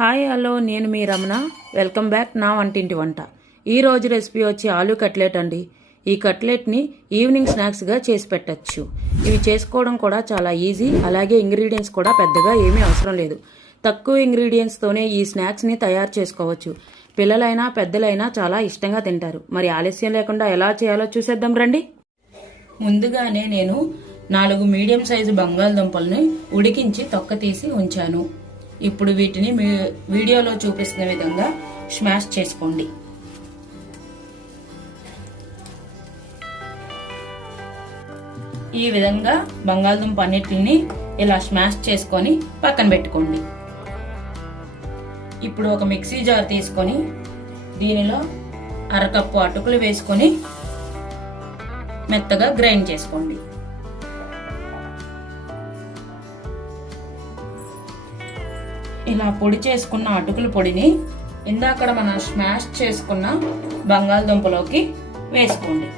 Hi hello నేను మీ Ramana. Welcome back నా వంటింటి వంట. ఈరోజు రెసిపీ వచ్చి ఆలూ కట్లెట్ అండి. ఈ కట్లెట్ని ఈవినింగ్ స్నాక్స్గా చేసి పెట్టచ్చు. ఇవి చేసుకోవడం కూడా చాలా ఈజీ. అలాగే ఇంగ్రీడియంట్స్ కూడా పెద్దగా ఏమీ అవసరం లేదు. తక్కువ ఇంగ్రీడియంట్స్తోనే ఈ స్నాక్స్ని తయారు చేసుకోవచ్చు. పిల్లలైనా పెద్దలైనా చాలా ఇష్టంగా తింటారు. మరి ఆలస్యం లేకుండా ఎలా చేయాలో చూసేద్దాం రండి. ముందుగానే నేను 4 మీడియం సైజు బంగాళదుంపల్ని ఉడికించి తొక్క తీసి ఉంచాను. ఇప్పుడు వీటిని వీడియోలో చూపిస్తున్న విధంగా స్మాష్ చేసుకోండి. ఈ విధంగా బంగాళదుంప అన్నిటిని ఇలా స్మాష్ చేసుకొని పక్కన పెట్టుకోండి. ఇప్పుడు ఒక మిక్సీ జార్ తీసుకొని దీనిలో అరకప్పు అటుకులు వేసుకొని మెత్తగా గ్రైండ్ చేసుకోండి. ఇలా పొడి చేసుకున్న అటుకుల పొడిని ఇందాక మనం స్మాష్ చేసుకున్న బంగాళదుంపలోకి వేసుకోండి.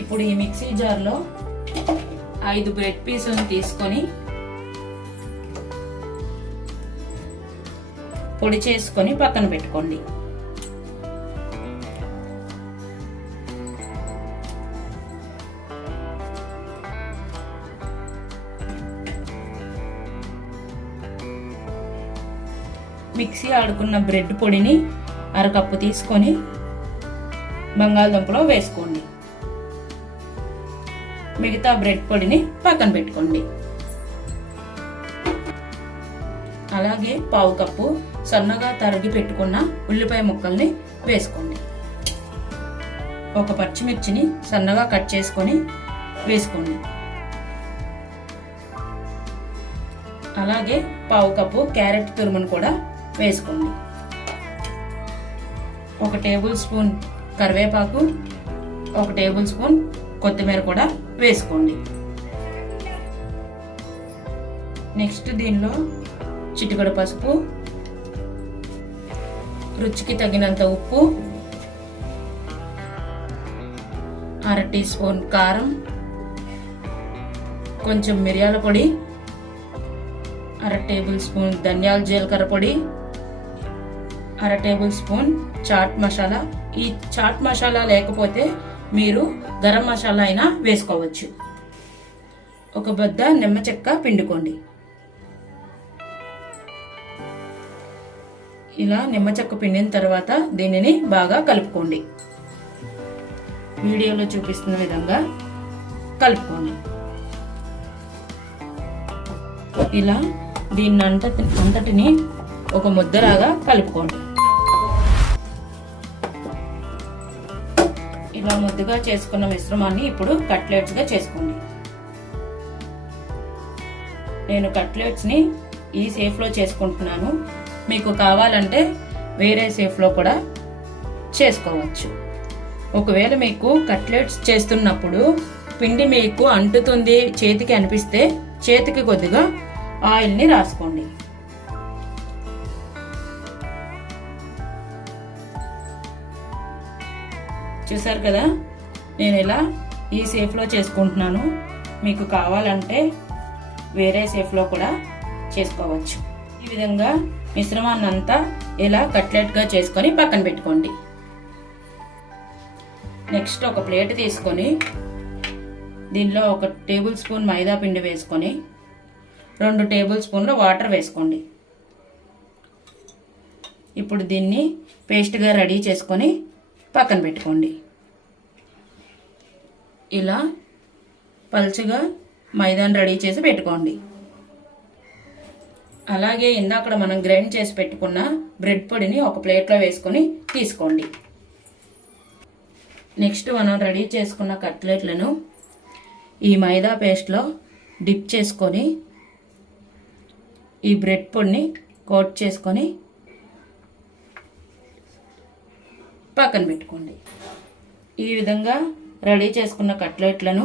ఇప్పుడు ఈ మిక్సీ జార్లో 5 బ్రెడ్ పీసులను తీసుకొని పొడి చేసుకొని పక్కన పెట్టుకోండి. మిక్సీ ఆడుకున్న బ్రెడ్ పొడిని అరకప్పు తీసుకొని బంగాళదుంపలో వేసుకోండి. మిగతా బ్రెడ్ పొడిని పక్కన పెట్టుకోండి. అలాగే పావు కప్పు సన్నగా తరిగి పెట్టుకున్న ఉల్లిపాయ ముక్కల్ని వేసుకోండి. ఒక పచ్చిమిర్చిని సన్నగా కట్ చేసుకొని వేసుకోండి. అలాగే పావు కప్పు క్యారెట్ తురుమును కూడా వేసుకోండి. 1 టేబుల్ స్పూన్ కరివేపాకు, 1 టేబుల్ స్పూన్ కొత్తిమీర కూడా వేసుకోండి. నెక్స్ట్ దీనిలో చిటికెడు పసుపు, రుచికి తగినంత ఉప్పు, 1/2 టీ స్పూన్ కారం, కొంచెం మిరియాల పొడి, 1/2 టేబుల్ స్పూన్ ధనియాల జీలకర్ర పొడి, 1/2 టేబుల్ స్పూన్ చాట్ మసాలా. ఈ చాట్ మసాలా లేకపోతే మీరు గరం మసాలా అయినా వేసుకోవచ్చు. 1 బద్ద నిమ్మ చెక్క పిండుకోండి. ఇలా నిమ్మ చెక్క పిండిన తర్వాత దీనిని బాగా కలుపుకోండి. వీడియోలో చూపిస్తున్న విధంగా కలుపుకోండి. ఇలా దీన్ని అంతటిని ఒక ముద్దలాగా కలుపుకోండి. ఇలా ముద్దగా చేసుకున్న మిశ్రమాన్ని ఇప్పుడు కట్లెట్స్ గా చేసుకోండి. నేను కట్లెట్స్ ని ఈ షేప్ లో చేసుకుంటున్నాను. మీకు కావాలంటే వేరే షేప్ లో కూడా చేసుకోవచ్చు. ఒకవేళ మీకు కట్లెట్స్ చేస్తున్నప్పుడు పిండి మీకు అంటుతుంది చేతికి అనిపిస్తే చేతికి కొద్దిగా ఆయిల్ ని రాసుకోండి. చూసారు కదా, నేను ఇలా ఈ షేప్ లో చేసుకుంటున్నాను. మీకు కావాలంటే వేరే షేప్ లో కూడా చేసుకోవచ్చు. ఈ విధంగా మిశ్రమాన్ని అంతా ఇలా కట్లెట్ గా చేసుకొని పక్కన పెట్టుకోండి. నెక్స్ట్ ఒక ప్లేట్ తీసుకొని దీనిలో 1 టేబుల్ స్పూన్ మైదా పిండి వేసుకొని 2 టేబుల్ స్పూన్ల వాటర్ వేసుకోండి. ఇప్పుడు దీన్ని పేస్ట్గా రెడీ చేసుకొని పక్కన పెట్టుకోండి. ఇలా పల్చగా మైదాని రెడీ చేసి పెట్టుకోండి. అలాగే ఇందాక మనం గ్రైండ్ చేసి పెట్టుకున్న బ్రెడ్ పొడిని ఒక ప్లేట్లో వేసుకొని తీసుకోండి. నెక్స్ట్ మనం రెడీ చేసుకున్న కట్లెట్లను ఈ మైదా పేస్ట్లో డిప్ చేసుకొని ఈ బ్రెడ్ పొడిని కోట్ చేసుకొని పక్కన పెట్టుకోండి. ఈ విధంగా రెడీ చేసుకున్న కట్లెట్లను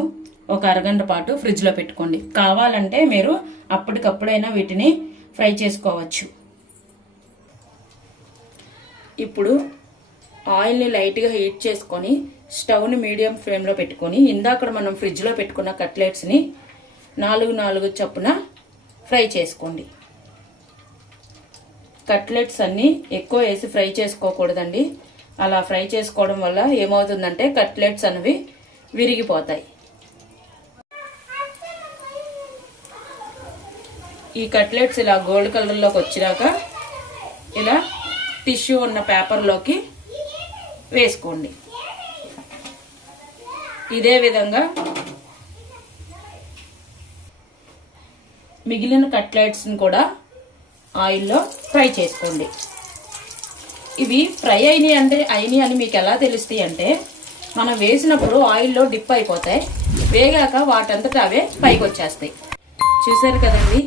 ఒక అరగంట పాటు ఫ్రిడ్జ్లో పెట్టుకోండి. కావాలంటే మీరు అప్పటికప్పుడైనా వీటిని ఫ్రై చేసుకోవచ్చు. ఇప్పుడు ఆయిల్ని లైట్గా హీట్ చేసుకొని స్టవ్ని మీడియం ఫ్లేమ్లో పెట్టుకొని ఇందాక మనం ఫ్రిడ్జ్లో పెట్టుకున్న కట్లెట్స్ని 4 చొప్పున ఫ్రై చేసుకోండి. కట్లెట్స్ అన్నీ ఎక్కువ వేసి ఫ్రై చేసుకోకూడదండి. అలా ఫ్రై చేసుకోవడం వల్ల ఏమవుతుందంటే కట్లెట్స్ అనేవి విరిగిపోతాయి. ఈ కట్లెట్స్ ఇలా గోల్డ్ కలర్లోకి వచ్చినాక ఇలా టిష్యూ ఉన్న పేపర్లోకి వేసుకోండి. ఇదే విధంగా మిగిలిన కట్లెట్స్ని కూడా ఆయిల్లో ఫ్రై చేసుకోండి. ఇవి ఫ్రై అయినాయి అని మీకు ఎలా తెలుస్తాయి అంటే మనం వేసినప్పుడు ఆయిల్లో డిప్ అయిపోతాయి, వేగాక వాటంతటా అవే పైకి వచ్చేస్తాయి. చూసారు కదండి,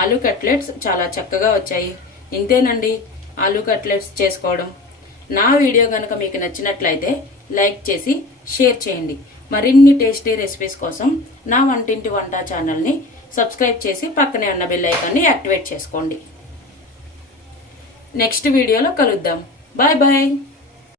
ఆలూ కట్లెట్స్ చాలా చక్కగా వచ్చాయి. ఇంతేనండి ఆలూ కట్లెట్స్ చేసుకోవడం. నా వీడియో కనుక మీకు నచ్చినట్లయితే లైక్ చేసి షేర్ చేయండి. మరిన్ని టేస్టీ రెసిపీస్ కోసం నా వంటింటి వంట ఛానల్ని సబ్స్క్రైబ్ చేసి పక్కనే ఉన్న బెల్ ఐకాన్ని యాక్టివేట్ చేసుకోండి. నెక్స్ట్ వీడియోలో కలుద్దాం. Bye bye.